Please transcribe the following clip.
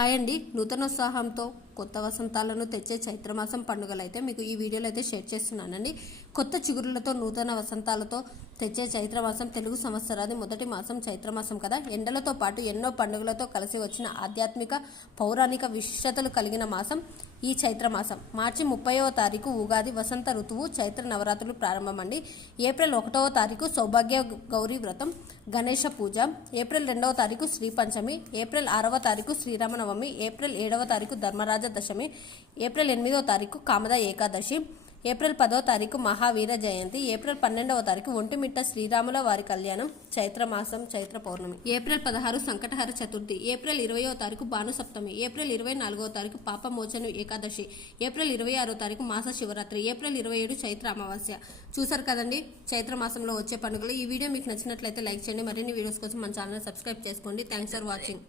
Hi అండి. నూతనోత్సాహంతో కొత్త వసంతాలను తెచ్చే చైత్రమాసం పండుగలు అయితే మీకు ఈ వీడియోలో అయితే షేర్ చేస్తున్నానండి. కొత్త చిగురులతో నూతన వసంతాలతో తెచ్చే చైత్రమాసం తెలుగు సంవత్సరాది మొదటి మాసం చైత్రమాసం కదా. ఎండలతో పాటు ఎన్నో పండుగలతో కలిసి వచ్చిన ఆధ్యాత్మిక పౌరాణిక విశిష్టతలు కలిగిన మాసం. ఈ చైత్రమాసం. మార్చి ముప్పైవ తారీఖు ఉగాది వసంత ఋతువు చైత్ర నవరాత్రులు ప్రారంభమండి. ఏప్రిల్ ఒకటవ తారీఖు సౌభాగ్య గౌరీ వ్రతం గణేష పూజ. ఏప్రిల్ రెండవ తారీఖు శ్రీ పంచమి. ఏప్రిల్ ఆరవ తారీఖు శ్రీరామనవమి. ఏప్రిల్ ఏడవ తారీఖు ధర్మరాజ దశమి. ఏప్రిల్ ఎనిమిదవ తారీఖు కామద ఏకాదశి. ఏప్రిల్ పదో తారీఖు మహావీర జయంతి. ఏప్రిల్ పన్నెండవ తారీఖు ఒంటిమిట్ట శ్రీరాముల వారి కళ్యాణం చైత్ర మాసం చైత్ర పౌర్ణమి. ఏప్రిల్ పదహారు సంకటహర చతుర్థి. ఏప్రిల్ ఇరవయో తారీఖు భాను సప్తమి ఏప్రిల్ ఇరవై నాలుగవ తారీఖు పాపమోచన ఏకాదశి. ఏప్రిల్ ఇరవై ఆరో తారీఖు మాస శివరాత్రి. ఏప్రిల్ ఇరవై ఏడు చైత్ర అమావాస్య. చూసారు కదండి? చైత్ర మాసంలో వచ్చే పండుగలు. ఈ వీడియో మీకు నచ్చినట్లయితే లైక్ చేయండి. మరిన్ని వీడియోస్ కోసం మన ఛానల్ సబ్స్క్రైబ్ చేసుకోండి. Thanks for watching.